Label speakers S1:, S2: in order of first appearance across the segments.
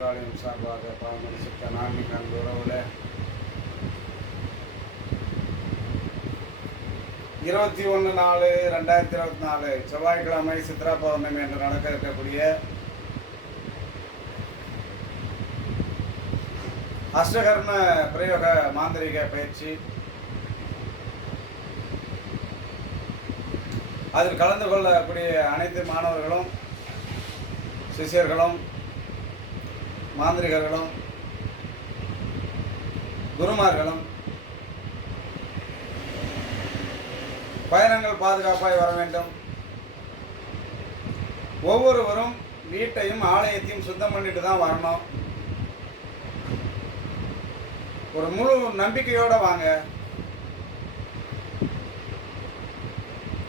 S1: ஆலயம் சார்பாக பராமரித்த நான்கு நான்கு உறவுல இருபத்தி ஒன்று நாலு ரெண்டாயிரத்தி இருபத்தி நாலு செவ்வாய்க்கிழமை சித்ரா பௌர்ணமி என்று நடக்க இருக்கக்கூடிய அஷ்டகர்ம பிரயோக மாந்திரிக பயிற்சி. அதில் கலந்து கொள்ளக்கூடிய அனைத்து மாணவர்களும் சிஷ்யர்களும் மாந்திரிகர்களும் குருமார்களும் பயணங்கள் பாதுகாப்பாய் வர வேண்டும். ஒவ்வொருவரும் வீட்டையும் ஆலயத்தையும் சுத்தம் பண்ணிட்டு தான் வரணும். ஒரு முழு நம்பிக்கையோட வாங்க.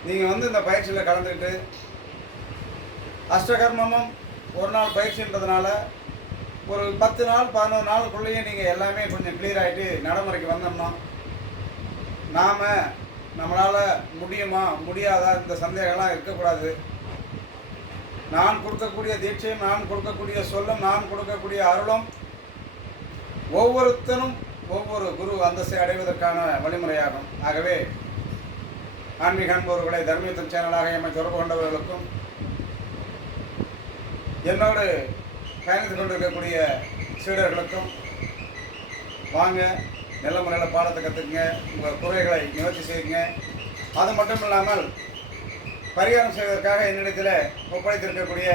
S1: நீங்க வந்து இந்த பயிற்சியில் கலந்துக்கிட்டு அஷ்டகர்மமும் ஒரு நாள் பயிற்சின்றதுனால ஒரு பத்து நாள் பதினோரு நாளுக்குள்ளேயே நீங்கள் எல்லாமே கொஞ்சம் கிளியர் ஆகிட்டு நடைமுறைக்கு வந்தோம்னா நாம் நம்மளால் முடியுமா முடியாதா இந்த சந்தேகம்லாம் இருக்கக்கூடாது. நான் கொடுக்கக்கூடிய தீட்சையும் நான் கொடுக்கக்கூடிய சொல்லும் நான் கொடுக்கக்கூடிய அருளும் ஒவ்வொருத்தனும் ஒவ்வொரு குரு அந்தஸ்தை அடைவதற்கான வழிமுறையாகும். ஆகவே ஆன்மீக அன்பவர்களை தர்மயுத்தம் சேனலாக எம்மை தொடர்பு கொண்டவர்களுக்கும் என்னோடு பயணித்து கொண்டிருக்கக்கூடிய சீடர்களுக்கும் வாங்க நல்ல முறையில் பாடத்தை கற்றுக்குங்க உங்கள் குறைகளை நிவர்த்தி செய்யுங்க. அது மட்டும் இல்லாமல் பரிகாரம் செய்வதற்காக என்னிடத்தில் ஒப்படைத்திருக்கக்கூடிய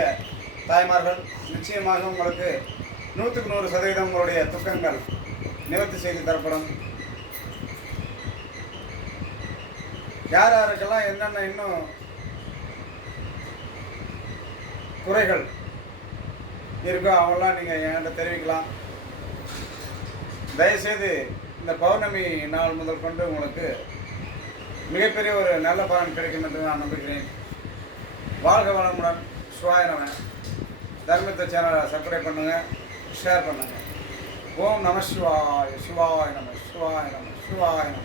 S1: தாய்மார்கள் நிச்சயமாக உங்களுக்கு நூற்றுக்கு நூறு சதவீதம் உங்களுடைய துக்கங்கள் நிவர்த்தி செய்து தரப்படும். யார் யாருக்கெல்லாம் என்னென்ன இன்னும் குறைகள் இருக்கோ அவெல்லாம் நீங்கள் என்கிட்ட தெரிவிக்கலாம். தயவுசெய்து இந்த பௌர்ணமி நாள் முதல் கொண்டு உங்களுக்கு மிகப்பெரிய ஒரு நல்ல பலன் கிடைக்கும் என்று நான் நம்புகிறேன். வாழ்க வளமுடன். சுவாயிரவன் தர்மத்தை சேனலை சப்ஸ்கிரைப் பண்ணுங்கள் ஷேர் பண்ணுங்கள் ஓம் நம சிவாய சிவாய நம சிவாய நம சிவாய நம.